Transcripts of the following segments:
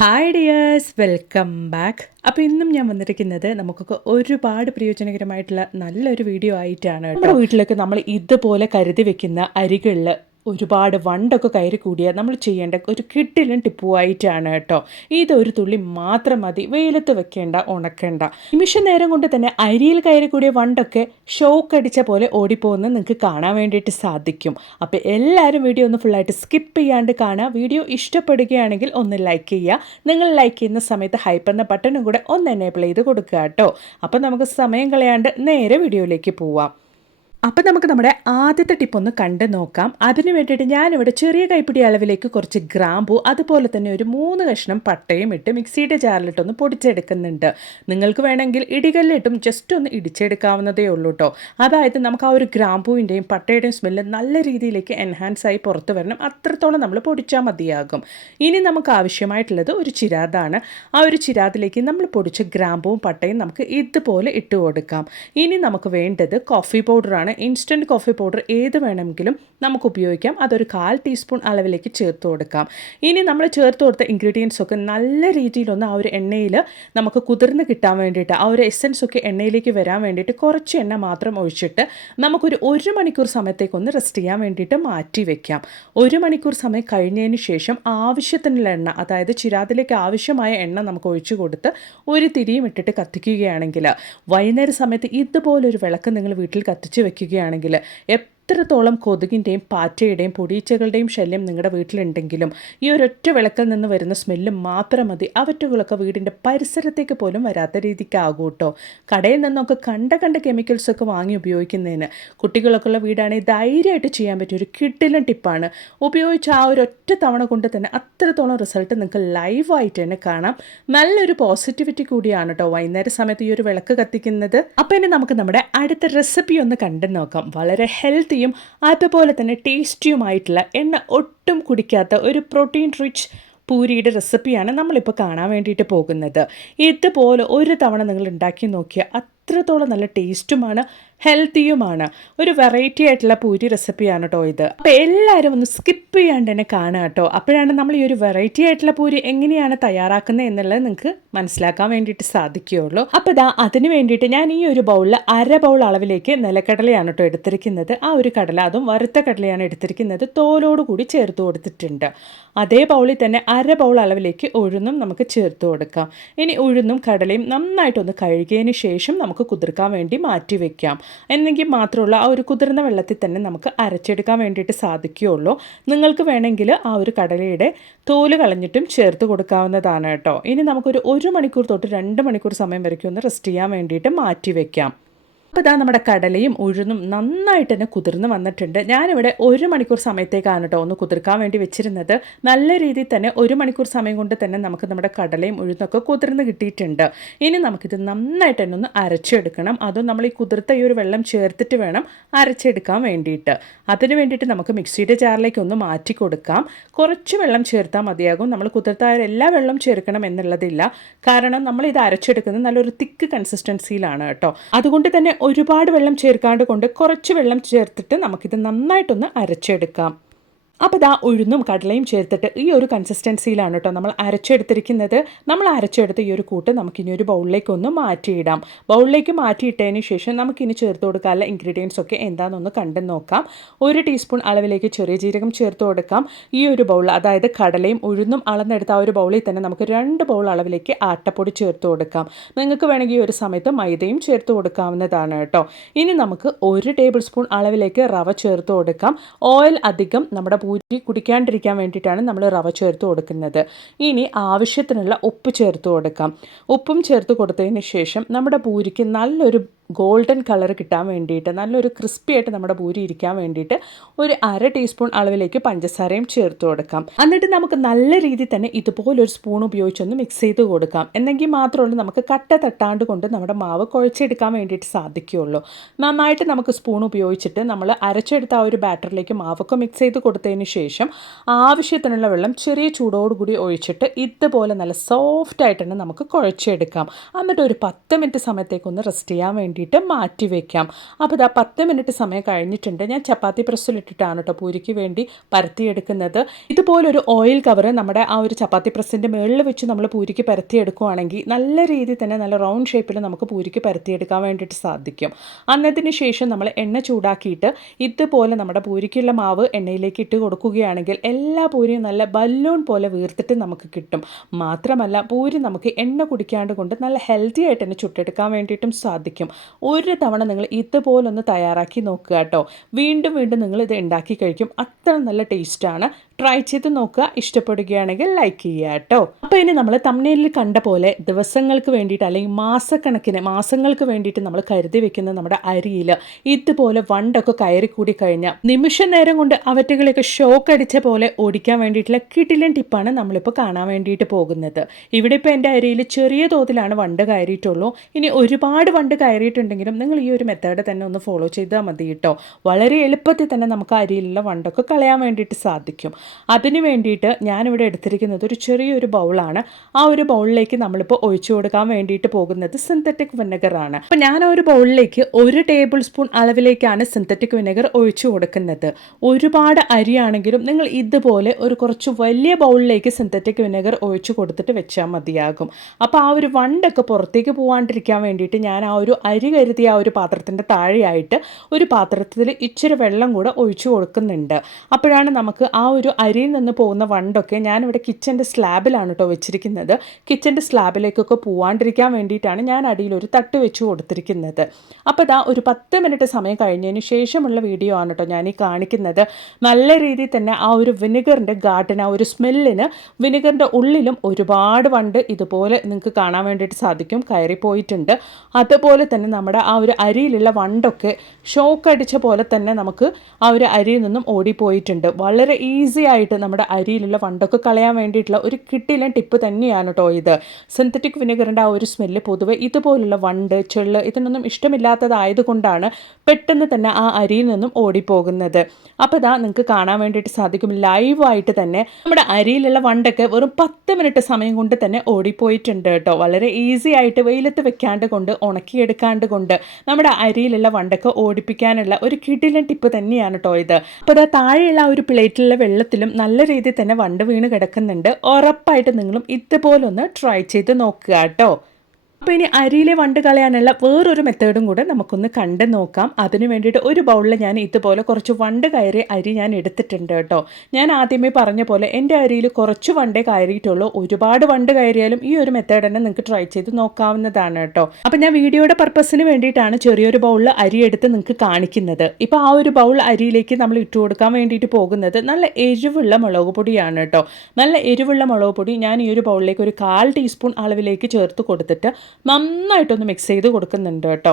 Hi dears, welcome back. അപ്പോൾ ഇന്നും ഞാൻ വന്നിരിക്കുന്നത് നമുക്കൊക്കെ ഒരുപാട് പ്രയോജനകരമായിട്ടുള്ള നല്ലൊരു വീഡിയോ ആയിട്ടാണ് കേട്ടോ. നമ്മുടെ വീട്ടിലേക്ക് നമ്മൾ ഇതുപോലെ കരുതി വെക്കുന്ന അരികളിൽ ഒരുപാട് വണ്ടൊക്കെ കയറി കൂടിയാൽ നമ്മൾ ചെയ്യേണ്ട ഒരു കിട്ടിലും ടിപ്പുമായിട്ടാണ് കേട്ടോ. ഇതൊരു തുള്ളി മാത്രം മതി, വെയിലത്ത് വെക്കേണ്ട, ഉണക്കേണ്ട. നിമിഷ നേരം കൊണ്ട് തന്നെ അരിയിൽ കയറി കൂടിയ വണ്ടൊക്കെ ഷോക്ക് അടിച്ച പോലെ ഓടിപ്പോകുന്നത് നിങ്ങൾക്ക് കാണാൻ വേണ്ടിയിട്ട് സാധിക്കും. അപ്പോൾ എല്ലാവരും വീഡിയോ ഒന്ന് ഫുള്ളായിട്ട് സ്കിപ്പ് ചെയ്യാണ്ട് കാണുക. വീഡിയോ ഇഷ്ടപ്പെടുകയാണെങ്കിൽ ഒന്ന് ലൈക്ക് ചെയ്യുക. നിങ്ങൾ ലൈക്ക് ചെയ്യുന്ന സമയത്ത് ഹൈപ്പ് എന്ന ബട്ടണും കൂടെ ഒന്ന് എനേബിൾ ചെയ്ത് കൊടുക്കുക കേട്ടോ. അപ്പോൾ നമുക്ക് സമയം കളയാണ്ട് നേരെ വീഡിയോയിലേക്ക് പോവാം. അപ്പം നമുക്ക് നമ്മുടെ ആദ്യത്തെ ടിപ്പ് ഒന്ന് കണ്ടു നോക്കാം. അതിന് വേണ്ടിയിട്ട് ഞാനിവിടെ ചെറിയ കൈപ്പിടി അളവിലേക്ക് കുറച്ച് ഗ്രാമ്പൂ, അതുപോലെ തന്നെ ഒരു 3 കഷ്ണം പട്ടയും ഇട്ട് മിക്സിയുടെ ജാറിലിട്ടൊന്ന് പൊടിച്ചെടുക്കുന്നുണ്ട്. നിങ്ങൾക്ക് വേണമെങ്കിൽ ഇടികല്ലിട്ടും ജസ്റ്റ് ഒന്ന് ഇടിച്ചെടുക്കാവുന്നതേ ഉള്ളൂ കേട്ടോ. അതായത് നമുക്ക് ആ ഒരു ഗ്രാമ്പൂവിൻ്റെയും പട്ടയുടെയും സ്മെല്ല് നല്ല രീതിയിലേക്ക് എൻഹാൻസ് ആയി പുറത്ത് വരണം. അത്രത്തോളം നമ്മൾ പൊടിച്ചാൽ മതിയാകും. ഇനി നമുക്ക് ആവശ്യമായിട്ടുള്ളത് ഒരു ചിരാതാണ്. ആ ഒരു ചിരാതിലേക്ക് നമ്മൾ പൊടിച്ച ഗ്രാമ്പൂവും പട്ടയും നമുക്ക് ഇതുപോലെ ഇട്ട് കൊടുക്കാം. ഇനി നമുക്ക് വേണ്ടത് കോഫി പൗഡറാണ്. ഇൻസ്റ്റൻറ്റ് കോഫി പൗഡർ ഏത് വേണമെങ്കിലും നമുക്ക് ഉപയോഗിക്കാം. അതൊരു 1/4 ടീസ്പൂൺ അളവിലേക്ക് ചേർത്ത് കൊടുക്കാം. ഇനി നമ്മൾ ചേർത്ത് കൊടുത്ത ഇൻഗ്രീഡിയൻസ് ഒക്കെ നല്ല രീതിയിലൊന്ന് ആ ഒരു എണ്ണയിൽ നമുക്ക് കുതിർന്ന് കിട്ടാൻ വേണ്ടിയിട്ട്, ആ ഒരു എസൻസ് ഒക്കെ എണ്ണയിലേക്ക് വരാൻ വേണ്ടിയിട്ട് കുറച്ച് എണ്ണ മാത്രം ഒഴിച്ചിട്ട് നമുക്കൊരു 1 മണിക്കൂർ സമയത്തേക്കൊന്ന് റെസ്റ്റ് ചെയ്യാൻ വേണ്ടിയിട്ട് മാറ്റി വെക്കാം. 1 മണിക്കൂർ സമയം കഴിഞ്ഞതിന് ശേഷം ആവശ്യത്തിനുള്ള എണ്ണ, അതായത് ചിരാതിലേക്ക് ആവശ്യമായ എണ്ണ നമുക്ക് ഒഴിച്ചു കൊടുത്ത് ഒരു തിരിയും ഇട്ടിട്ട് കത്തിക്കുകയാണെങ്കിൽ, വൈകുന്നേര സമയത്ത് ഇതുപോലൊരു വിളക്ക് നിങ്ങൾ വീട്ടിൽ കത്തിച്ച് വെക്കുകയാണെങ്കിൽ എത്രത്തോളം കൊതുകിൻ്റെയും പാറ്റയുടെയും പൊടിയീച്ചകളുടെയും ശല്യം നിങ്ങളുടെ വീട്ടിലുണ്ടെങ്കിലും ഈ ഒരൊറ്റ വിളക്കിൽ നിന്ന് വരുന്ന സ്മെല്ല് മാത്രം മതി അവറ്റുകളൊക്കെ വീടിൻ്റെ പരിസരത്തേക്ക് പോലും വരാത്ത രീതിക്കാകും കേട്ടോ. കടയിൽ നിന്നൊക്കെ കണ്ട കെമിക്കൽസൊക്കെ വാങ്ങി ഉപയോഗിക്കുന്നതിന് കുട്ടികളൊക്കെ ഉള്ള വീടാണെങ്കിൽ ധൈര്യമായിട്ട് ചെയ്യാൻ പറ്റിയ ഒരു കിടിലൻ ടിപ്പാണ്. ഉപയോഗിച്ച ആ ഒരു ഒറ്റ തവണ കൊണ്ട് തന്നെ അത്രത്തോളം റിസൾട്ട് നിങ്ങൾക്ക് ലൈവായിട്ട് തന്നെ കാണാം. നല്ലൊരു പോസിറ്റിവിറ്റി കൂടിയാണ് കേട്ടോ വൈകുന്നേര സമയത്ത് ഈ ഒരു വിളക്ക് കത്തിക്കുന്നത്. അപ്പോൾ ഇനി നമുക്ക് നമ്മുടെ അടുത്ത റെസിപ്പി ഒന്ന് കണ്ടു നോക്കാം. വളരെ ഹെൽത്തി അതുപോലെ തന്നെ ടേസ്റ്റിയുമായിട്ടുള്ള എണ്ണ ഒട്ടും കുടിക്കാത്ത ഒരു പ്രോട്ടീൻ റിച്ച് പൂരിയുടെ റെസിപ്പിയാണ് നമ്മളിപ്പോൾ കാണാൻ വേണ്ടിയിട്ട് പോകുന്നത്. ഇതുപോലെ ഒരു തവണ നിങ്ങൾ ഉണ്ടാക്കി നോക്കിയാൽ അത്രത്തോളം നല്ല ടേസ്റ്റുമാണ്, ഹെൽത്തിയുമാണ്. ഒരു വെറൈറ്റി ആയിട്ടുള്ള പൂരി റെസിപ്പിയാണ് കേട്ടോ ഇത്. അപ്പോൾ എല്ലാവരും ഒന്ന് സ്കിപ്പ് ചെയ്യാണ്ട് തന്നെ കാണുക കേട്ടോ. അപ്പോഴാണ് നമ്മൾ ഈ ഒരു വെറൈറ്റി ആയിട്ടുള്ള പൂരി എങ്ങനെയാണ് തയ്യാറാക്കുന്നത് എന്നുള്ളത് നിങ്ങൾക്ക് മനസ്സിലാക്കാൻ വേണ്ടിയിട്ട് സാധിക്കുകയുള്ളൂ. അപ്പോൾ അതിന് വേണ്ടിയിട്ട് ഞാൻ ഈ ഒരു ബൗളിൽ 1/2 ബൗൾ അളവിലേക്ക് നിലക്കടലയാണ് കേട്ടോ എടുത്തിരിക്കുന്നത്. ആ ഒരു കടല, അതും വറുത്ത കടലയാണ് എടുത്തിരിക്കുന്നത്, തോലോട് കൂടി ചേർത്ത് കൊടുത്തിട്ടുണ്ട്. അതേ ബൗളിൽ തന്നെ 1/2 ബൗൾ അളവിലേക്ക് ഉഴുന്നും നമുക്ക് ചേർത്ത് കൊടുക്കാം. ഇനി ഉഴുന്നും കടലയും നന്നായിട്ടൊന്ന് കഴുകിയതിന് ശേഷം നമുക്ക് കുതിർക്കാൻ വേണ്ടി മാറ്റി വെക്കാം. എന്നെങ്കിൽ മാത്രമുള്ള ആ ഒരു കുതിർന്ന വെള്ളത്തിൽ തന്നെ നമുക്ക് അരച്ചെടുക്കാൻ വേണ്ടിയിട്ട് സാധിക്കുകയുള്ളൂ. നിങ്ങൾക്ക് വേണമെങ്കിൽ ആ ഒരു കടലയുടെ തോല് കളഞ്ഞിട്ടും ചേർത്ത് കൊടുക്കാവുന്നതാണ് കേട്ടോ. ഇനി നമുക്കൊരു 1 മണിക്കൂർ തൊട്ട് 2 മണിക്കൂർ സമയം വരയ്ക്കും ഒന്ന് റെസ്റ്റ് ചെയ്യാൻ വേണ്ടിയിട്ട് മാറ്റി വെക്കാം. അപ്പോൾ നമ്മുടെ കടലയും ഉഴുന്നും നന്നായിട്ട് തന്നെ കുതിർന്ന് വന്നിട്ടുണ്ട്. ഞാനിവിടെ 1 മണിക്കൂർ സമയത്തേക്കാണ് കേട്ടോ ഒന്ന് കുതിർക്കാൻ വേണ്ടി വെച്ചിരുന്നത്. നല്ല രീതിയിൽ തന്നെ 1 മണിക്കൂർ സമയം കൊണ്ട് തന്നെ നമുക്ക് നമ്മുടെ കടലയും ഉഴുന്നൊക്കെ കുതിർന്ന് കിട്ടിയിട്ടുണ്ട്. ഇനി നമുക്കിത് നന്നായിട്ട് തന്നെ ഒന്ന് അരച്ചെടുക്കണം. അതും നമ്മൾ ഈ കുതിർത്ത ഈ ഒരു വെള്ളം ചേർത്തിട്ട് വേണം അരച്ചെടുക്കാൻ വേണ്ടിയിട്ട്. അതിന് വേണ്ടിയിട്ട് നമുക്ക് മിക്സിയുടെ ജാറിലേക്ക് ഒന്ന് മാറ്റി കൊടുക്കാം. കുറച്ച് വെള്ളം ചേർത്താൽ മതിയാകും. നമ്മൾ കുതിർത്തായ എല്ലാ വെള്ളം ചേർക്കണം എന്നുള്ളതില്ല. കാരണം നമ്മൾ ഇത് അരച്ചെടുക്കുന്നത് നല്ലൊരു തിക്ക് കൺസിസ്റ്റൻസിയിലാണ് കേട്ടോ. അതുകൊണ്ട് തന്നെ ഒരുപാട് വെള്ളം ചേർക്കാണ്ട് കൊണ്ട് കുറച്ച് വെള്ളം ചേർത്തിട്ട് നമുക്കിത് നന്നായിട്ടൊന്ന് അരച്ചെടുക്കാം. അപ്പോൾ ഉഴുന്നും കടലയും ചേർത്തിട്ട് ഈ ഒരു കൺസിസ്റ്റൻസിയിലാണ് കേട്ടോ നമ്മൾ അരച്ചെടുത്തിരിക്കുന്നത്. നമ്മൾ അരച്ചെടുത്ത ഈ ഒരു കൂട്ട് നമുക്കിനി ഒരു ബൗളിലേക്ക് ഒന്ന് മാറ്റിയിടാം. ബൗളിലേക്ക് മാറ്റിയിട്ടതിന് ശേഷം നമുക്കിനി ചേർത്ത് കൊടുക്കാനുള്ള ഇൻഗ്രീഡിയൻസ് ഒക്കെ എന്താണെന്നൊന്ന് കണ്ടു നോക്കാം. 1 ടീസ്പൂൺ അളവിലേക്ക് ചെറിയ ജീരകം ചേർത്ത് കൊടുക്കാം. ഈ ഒരു ബൗൾ, അതായത് കടലയും ഉഴുന്നും അളന്നെടുത്ത ആ ഒരു ബൗളിൽ തന്നെ നമുക്ക് 2 ബൗൾ അളവിലേക്ക് ആട്ടപ്പൊടി ചേർത്ത് കൊടുക്കാം. നിങ്ങൾക്ക് വേണമെങ്കിൽ ഈ ഒരു സമയത്ത് മൈദയും ചേർത്ത് കൊടുക്കാവുന്നതാണ് കേട്ടോ. ഇനി നമുക്ക് 1 ടേബിൾ സ്പൂൺ അളവിലേക്ക് റവ ചേർത്ത് കൊടുക്കാം. ഓയിൽ അധികം നമ്മുടെ പൂരി കുടിക്കാണ്ടിരിക്കാൻ വേണ്ടിയിട്ടാണ് നമ്മൾ റവ ചേർത്ത് കൊടുക്കുന്നത്. ഇനി ആവശ്യത്തിനുള്ള ഉപ്പ് ചേർത്ത് കൊടുക്കാം. ഉപ്പും ചേർത്ത് കൊടുത്തതിന് ശേഷം നമ്മുടെ പൂരിക്ക് നല്ലൊരു ഗോൾഡൻ കളർ കിട്ടാൻ വേണ്ടിയിട്ട്, നല്ലൊരു ക്രിസ്പി ആയിട്ട് നമ്മുടെ പൂരി ഇരിക്കാൻ വേണ്ടിയിട്ട് ഒരു 1/2 ടീസ്പൂൺ അളവിലേക്ക് പഞ്ചസാരയും ചേർത്ത് കൊടുക്കാം. എന്നിട്ട് നമുക്ക് നല്ല രീതിയിൽ തന്നെ ഇതുപോലൊരു സ്പൂൺ ഉപയോഗിച്ചൊന്ന് മിക്സ് ചെയ്ത് കൊടുക്കാം. എന്നെങ്കിൽ മാത്രമേ നമുക്ക് കട്ട തട്ടാണ്ട് കൊണ്ട് നമ്മുടെ മാവ് കുഴച്ചെടുക്കാൻ വേണ്ടിയിട്ട് സാധിക്കുകയുള്ളൂ. നന്നായിട്ട് നമുക്ക് സ്പൂൺ ഉപയോഗിച്ചിട്ട് നമ്മൾ അരച്ചെടുത്ത ആ ഒരു ബാറ്ററിലേക്ക് മാവൊക്കെ മിക്സ് ചെയ്ത് കൊടുത്തതിന് ശേഷം ആവശ്യത്തിനുള്ള വെള്ളം ചെറിയ ചൂടോടുകൂടി ഒഴിച്ചിട്ട് ഇതുപോലെ നല്ല സോഫ്റ്റായിട്ട് തന്നെ നമുക്ക് കുഴച്ചെടുക്കാം. എന്നിട്ട് ഒരു 10 മിനിറ്റ് സമയത്തേക്കൊന്ന് റെസ്റ്റ് ചെയ്യാൻ വേണ്ടി വേണ്ടിയിട്ട് മാറ്റി വയ്ക്കാം. അപ്പോൾ ഇതാ 10 മിനിറ്റ് സമയം കഴിഞ്ഞിട്ടുണ്ട്. ഞാൻ ചപ്പാത്തി പ്രസ്സിലിട്ടിട്ടാണ് കേട്ടോ പൂരിക്ക് വേണ്ടി പരത്തിയെടുക്കുന്നത്. ഇതുപോലൊരു ഓയിൽ കവർ നമ്മുടെ ആ ഒരു ചപ്പാത്തി പ്രസ്സിൻ്റെ മുകളിൽ വെച്ച് നമ്മൾ പൂരിക്ക് പരത്തിയെടുക്കുകയാണെങ്കിൽ നല്ല രീതിയിൽ തന്നെ നല്ല റൗണ്ട് ഷേപ്പിൽ നമുക്ക് പൂരിക്ക് പരത്തിയെടുക്കാൻ വേണ്ടിയിട്ട് സാധിക്കും. അന്നതിന് ശേഷം നമ്മൾ എണ്ണ ചൂടാക്കിയിട്ട് ഇതുപോലെ നമ്മുടെ പൂരിക്കുള്ള മാവ് എണ്ണയിലേക്ക് ഇട്ട് കൊടുക്കുകയാണെങ്കിൽ എല്ലാ പൂരിയും നല്ല ബലൂൺ പോലെ വീർത്തിട്ട് നമുക്ക് കിട്ടും. മാത്രമല്ല പൂരി നമുക്ക് എണ്ണ കുടിക്കാണ്ട് കൊണ്ട് നല്ല ഹെൽത്തി ആയിട്ട് തന്നെ ചുട്ടെടുക്കാൻ വേണ്ടിയിട്ടും സാധിക്കും. ഒരു തവണ നിങ്ങൾ ഇതുപോലൊന്ന് തയ്യാറാക്കി നോക്കുക കേട്ടോ. വീണ്ടും വീണ്ടും നിങ്ങൾ ഇത് ഉണ്ടാക്കി കഴിക്കും. അത്ര നല്ല ടേസ്റ്റാണ്. ട്രൈ ചെയ്ത് നോക്കുക. ഇഷ്ടപ്പെടുകയാണെങ്കിൽ ലൈക്ക് ചെയ്യുക കേട്ടോ. അപ്പോൾ ഇനി നമ്മൾ തംബ്നെയിലിൽ കണ്ട പോലെ ദിവസങ്ങൾക്ക് വേണ്ടിയിട്ട് അല്ലെങ്കിൽ മാസങ്ങൾക്ക് വേണ്ടിയിട്ട് നമ്മൾ കരുതി വെക്കുന്ന നമ്മുടെ അരിയിൽ ഇതുപോലെ വണ്ടൊക്കെ കയറിക്കൂടി കഴിഞ്ഞാൽ നിമിഷ നേരം കൊണ്ട് അവറ്റകളെയൊക്കെ ഷോക്ക് അടിച്ച പോലെ ഓടിക്കാൻ വേണ്ടിയിട്ടുള്ള കിടിലൻ ടിപ്പാണ് നമ്മളിപ്പോൾ കാണാൻ വേണ്ടിയിട്ട് പോകുന്നത്. ഇവിടെ ഇപ്പോൾ എൻ്റെ അരിയിൽ ചെറിയ തോതിലാണ് വണ്ട് കയറിയിട്ടുള്ളൂ. ഇനി ഒരുപാട് വണ്ട് കയറിയിട്ടുണ്ടെങ്കിലും നിങ്ങൾ ഈ ഒരു മെത്തേഡ് തന്നെ ഒന്ന് ഫോളോ ചെയ്താൽ മതി കേട്ടോ. വളരെ എളുപ്പത്തിൽ തന്നെ നമുക്ക് അരിയിലുള്ള വണ്ടൊക്കെ കളയാൻ വേണ്ടിയിട്ട് സാധിക്കും. അതിന് വേണ്ടിയിട്ട് ഞാനിവിടെ എടുത്തിരിക്കുന്നത് ഒരു ചെറിയൊരു ബൗളാണ്. ആ ഒരു ബൗളിലേക്ക് നമ്മളിപ്പോൾ ഒഴിച്ചു കൊടുക്കാൻ വേണ്ടിയിട്ട് പോകുന്നത് സിന്തറ്റിക് വിനെഗറാണ്. അപ്പോൾ ഞാൻ ആ ഒരു ബൗളിലേക്ക് 1 ടേബിൾ സ്പൂൺ അളവിലേക്കാണ് സിന്തറ്റിക് വിനെഗർ ഒഴിച്ചു കൊടുക്കുന്നത്. ഒരുപാട് അരിയാണെങ്കിലും നിങ്ങൾ ഇതുപോലെ ഒരു കുറച്ച് വലിയ ബൗളിലേക്ക് സിന്തറ്റിക് വിനെഗർ ഒഴിച്ചു കൊടുത്തിട്ട് വെച്ചാൽ മതിയാകും. അപ്പോൾ ആ ഒരു വണ്ടൊക്കെ പുറത്തേക്ക് പോകാണ്ടിരിക്കാൻ വേണ്ടിയിട്ട് ഞാൻ ആ ഒരു അരി കരുതിയ ആ ഒരു പാത്രത്തിൻ്റെ താഴെയായിട്ട് ഒരു പാത്രത്തിൽ ഇച്ചിരി വെള്ളം കൂടെ ഒഴിച്ചു കൊടുക്കുന്നുണ്ട്. അപ്പോഴാണ് നമുക്ക് ആ ഒരു അരിയിൽ നിന്ന് പോകുന്ന വണ്ടൊക്കെ ഞാനിവിടെ കിച്ചൻ്റെ സ്ലാബിലാണ് കേട്ടോ വെച്ചിരിക്കുന്നത്. കിച്ചൻ്റെ സ്ലാബിലേക്കൊക്കെ പോവാണ്ടിരിക്കാൻ വേണ്ടിയിട്ടാണ് ഞാൻ അടിയിൽ ഒരു തട്ട് വെച്ച് കൊടുത്തിരിക്കുന്നത്. അപ്പോൾ ഇതാ ഒരു 10 മിനിറ്റ് സമയം കഴിഞ്ഞതിന് ശേഷമുള്ള വീഡിയോ ആണ് കേട്ടോ ഞാൻ ഈ കാണിക്കുന്നത്. നല്ല രീതിയിൽ തന്നെ ആ ഒരു വിനെഗറിൻ്റെ ഗാർഡൻ ആ ഒരു സ്മെല്ലിന് വിനെഗറിൻ്റെ ഉള്ളിലും ഒരുപാട് വണ്ട് ഇതുപോലെ നിങ്ങൾക്ക് കാണാൻ വേണ്ടിയിട്ട് സാധിക്കും കയറിപ്പോയിട്ടുണ്ട്. അതുപോലെ തന്നെ നമ്മുടെ ആ ഒരു അരിയിലുള്ള വണ്ടൊക്കെ ഷോക്ക് അടിച്ച പോലെ തന്നെ നമുക്ക് ആ ഒരു അരിയിൽ നിന്നും ഓടിപ്പോയിട്ടുണ്ട്. വളരെ ഈസി ആയിട്ട് നമ്മുടെ അരിയിലുള്ള വണ്ടൊക്കെ കളയാൻ വേണ്ടിയിട്ടുള്ള ഒരു കിടിലൻ ടിപ്പ് തന്നെയാണ് കേട്ടോ ഇത്. സിന്തറ്റിക് വിനെഗറിൻ്റെ ആ ഒരു സ്മെല്ല് പൊതുവെ ഇതുപോലുള്ള വണ്ട് ചെള്ള് ഇതിനൊന്നും ഇഷ്ടമില്ലാത്തതായതുകൊണ്ടാണ് പെട്ടെന്ന് തന്നെ ആ അരിയിൽ നിന്നും ഓടിപ്പോകുന്നത്. അപ്പോൾ ഇതാ നിങ്ങൾക്ക് കാണാൻ വേണ്ടിയിട്ട് സാധിക്കും ലൈവായിട്ട് തന്നെ നമ്മുടെ അരിയിലുള്ള വണ്ടൊക്കെ വെറും 10 മിനിറ്റ് സമയം കൊണ്ട് തന്നെ ഓടിപ്പോയിട്ടുണ്ട് കേട്ടോ. വളരെ ഈസി ആയിട്ട് വെയിലത്ത് വെക്കാണ്ട് കൊണ്ട് ഉണക്കിയെടുക്കാണ്ട് കൊണ്ട് നമ്മുടെ അരിയിലുള്ള വണ്ടൊക്കെ ഓടിപ്പിക്കാനുള്ള ഒരു കിടിലൻ ടിപ്പ് തന്നെയാണ് കേട്ടോ ഇത്. അപ്പോൾ ഇതാ താഴെയുള്ള ആ ഒരു പ്ലേറ്റിലുള്ള വെള്ളത്തിലും നല്ല രീതിയിൽ തന്നെ വണ്ട് വീണ് കിടക്കുന്നുണ്ട്. ഉറപ്പായിട്ട് നിങ്ങളും ഇതുപോലൊന്ന് ട്രൈ ചെയ്ത് നോക്കുക കേട്ടോ. അപ്പോൾ ഇനി അരിയിലെ വണ്ട് കളയാനുള്ള വേറൊരു മെത്തേഡും കൂടെ നമുക്കൊന്ന് കണ്ടു നോക്കാം. അതിന് വേണ്ടിയിട്ട് ഒരു ബൗളിൽ ഞാൻ ഇതുപോലെ കുറച്ച് വണ്ട് കയറിയ അരി ഞാൻ എടുത്തിട്ടുണ്ട് കേട്ടോ. ഞാൻ ആദ്യമേ പറഞ്ഞ പോലെ എൻ്റെ അരിയിൽ കുറച്ച് വണ്ടേ കയറിയിട്ടുള്ളൂ. ഒരുപാട് വണ്ട് കയറിയാലും ഈ ഒരു മെത്തേഡ് തന്നെ നിങ്ങൾക്ക് ട്രൈ ചെയ്ത് നോക്കാവുന്നതാണ് കേട്ടോ. അപ്പോൾ ഞാൻ വീഡിയോയുടെ പർപ്പസിന് വേണ്ടിയിട്ടാണ് ചെറിയൊരു ബൗളിൽ അരി എടുത്ത് നിങ്ങൾക്ക് കാണിക്കുന്നത്. ഇപ്പോൾ ആ ഒരു ബൗൾ അരിയിലേക്ക് നമ്മൾ ഇട്ട് കൊടുക്കാൻ വേണ്ടിയിട്ട് പോകുന്നത് നല്ല എരിവുള്ള മുളക് പൊടിയാണ് കേട്ടോ. നല്ല എരിവുള്ള മുളക് പൊടി ഞാൻ ഈ ഒരു ബൗളിലേക്ക് ഒരു 1/4 ടീസ്പൂൺ അളവിലേക്ക് ചേർത്ത് കൊടുത്തിട്ട് നന്നായിട്ടൊന്ന് മിക്സ് ചെയ്ത് കൊടുക്കുന്നുണ്ട് കേട്ടോ.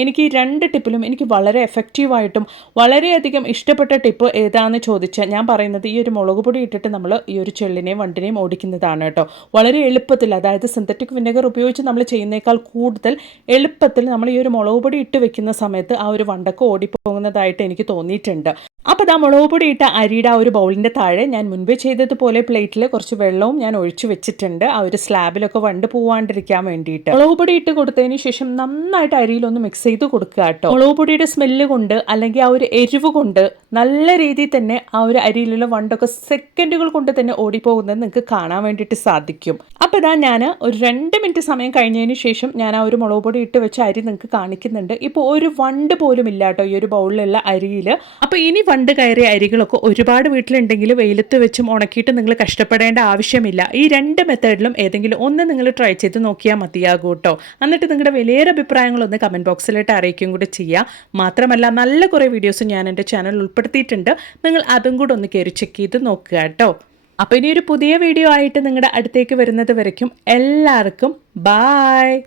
എനിക്ക് ഈ 2 ടിപ്പിലും എനിക്ക് വളരെ എഫക്റ്റീവായിട്ടും വളരെയധികം ഇഷ്ടപ്പെട്ട ടിപ്പ് ഏതാണെന്ന് ചോദിച്ചാൽ ഞാൻ പറയുന്നത് ഈ ഒരു മുളക് പൊടി ഇട്ടിട്ട് നമ്മൾ ഈ ഒരു ചെള്ളിനെയും വണ്ടിനെയും ഓടിക്കുന്നതാണ് കേട്ടോ. വളരെ എളുപ്പത്തിൽ, അതായത് സിന്തറ്റിക് വിനെഗർ ഉപയോഗിച്ച് നമ്മൾ ചെയ്യുന്നേക്കാൾ കൂടുതൽ എളുപ്പത്തിൽ നമ്മൾ ഈ ഒരു മുളക് പൊടി ഇട്ട് വെക്കുന്ന സമയത്ത് ആ ഒരു വണ്ടൊക്കെ ഓടിപ്പോകുന്നതായിട്ട് എനിക്ക് തോന്നിയിട്ടുണ്ട്. അപ്പോൾ ഇതാ മുളക് പൊടി ഇട്ട അരിയുടെ ആ ഒരു ബൗളിൻ്റെ താഴെ ഞാൻ മുൻപേ ചെയ്തതുപോലെ പ്ലേറ്റിൽ കുറച്ച് വെള്ളവും ഞാൻ ഒഴിച്ചു വെച്ചിട്ടുണ്ട്. ആ ഒരു സ്ലാബിലൊക്കെ വണ്ട് പോവാണ്ടിരിക്കാൻ വേണ്ടിയിട്ട് മുളക് പൊടി ഇട്ട് കൊടുത്തതിന് ശേഷം നന്നായിട്ട് അരിയിലൊന്ന് മിക്സ് ചെയ്ത് കൊടുക്കുക കേട്ടോ. മുളക് പൊടിയുടെ സ്മെല്ല് കൊണ്ട് അല്ലെങ്കിൽ ആ ഒരു എരിവ് കൊണ്ട് നല്ല രീതിയിൽ തന്നെ ആ ഒരു അരിയിലുള്ള വണ്ടൊക്കെ സെക്കൻഡുകൾ കൊണ്ട് തന്നെ ഓടിപ്പോകുന്നത് നിങ്ങൾക്ക് കാണാൻ വേണ്ടിയിട്ട് സാധിക്കും. അപ്പോൾ ഇതാ ഞാൻ ഒരു 2 മിനിറ്റ് സമയം കഴിഞ്ഞതിന് ശേഷം ഞാൻ ആ ഒരു മുളക് പൊടി ഇട്ട് വെച്ച അരി നിങ്ങൾക്ക് കാണിക്കുന്നുണ്ട്. ഇപ്പോൾ ഒരു വണ്ട് പോലും ഇല്ല കേട്ടോ ഈ ഒരു ബൗളിലുള്ള അരിയിൽ. അപ്പോൾ ഇനി വണ്ട് കയറിയ അരികളൊക്കെ ഒരുപാട് വീട്ടിലുണ്ടെങ്കിൽ വെയിലത്ത് വെച്ചും ഉണക്കിയിട്ട് നിങ്ങൾ കഷ്ടപ്പെടേണ്ട ആവശ്യമില്ല. ഈ 2 മെത്തേഡിലും ഏതെങ്കിലും ഒന്ന് നിങ്ങൾ ട്രൈ ചെയ്ത് നോക്കിയാൽ മതിയാകും കേട്ടോ. എന്നിട്ട് നിങ്ങളുടെ വലിയൊരു അഭിപ്രായങ്ങളൊന്ന് കമൻറ്റ് ബോക്സിലായിട്ട് അറിയിക്കുകയും കൂടി ചെയ്യുക. മാത്രമല്ല നല്ല കുറേ വീഡിയോസ് ഞാൻ എൻ്റെ ചാനലിൽ ഉൾപ്പെടുത്തിയിട്ടുണ്ട്. നിങ്ങൾ അതും കൂടെ ഒന്ന് കയറി ചെക്ക് ചെയ്ത് നോക്കുക കേട്ടോ. അപ്പോൾ ഇനി ഒരു പുതിയ വീഡിയോ ആയിട്ട് നിങ്ങളുടെ അടുത്തേക്ക് വരുന്നത് വരയ്ക്കും എല്ലാവർക്കും ബായ്.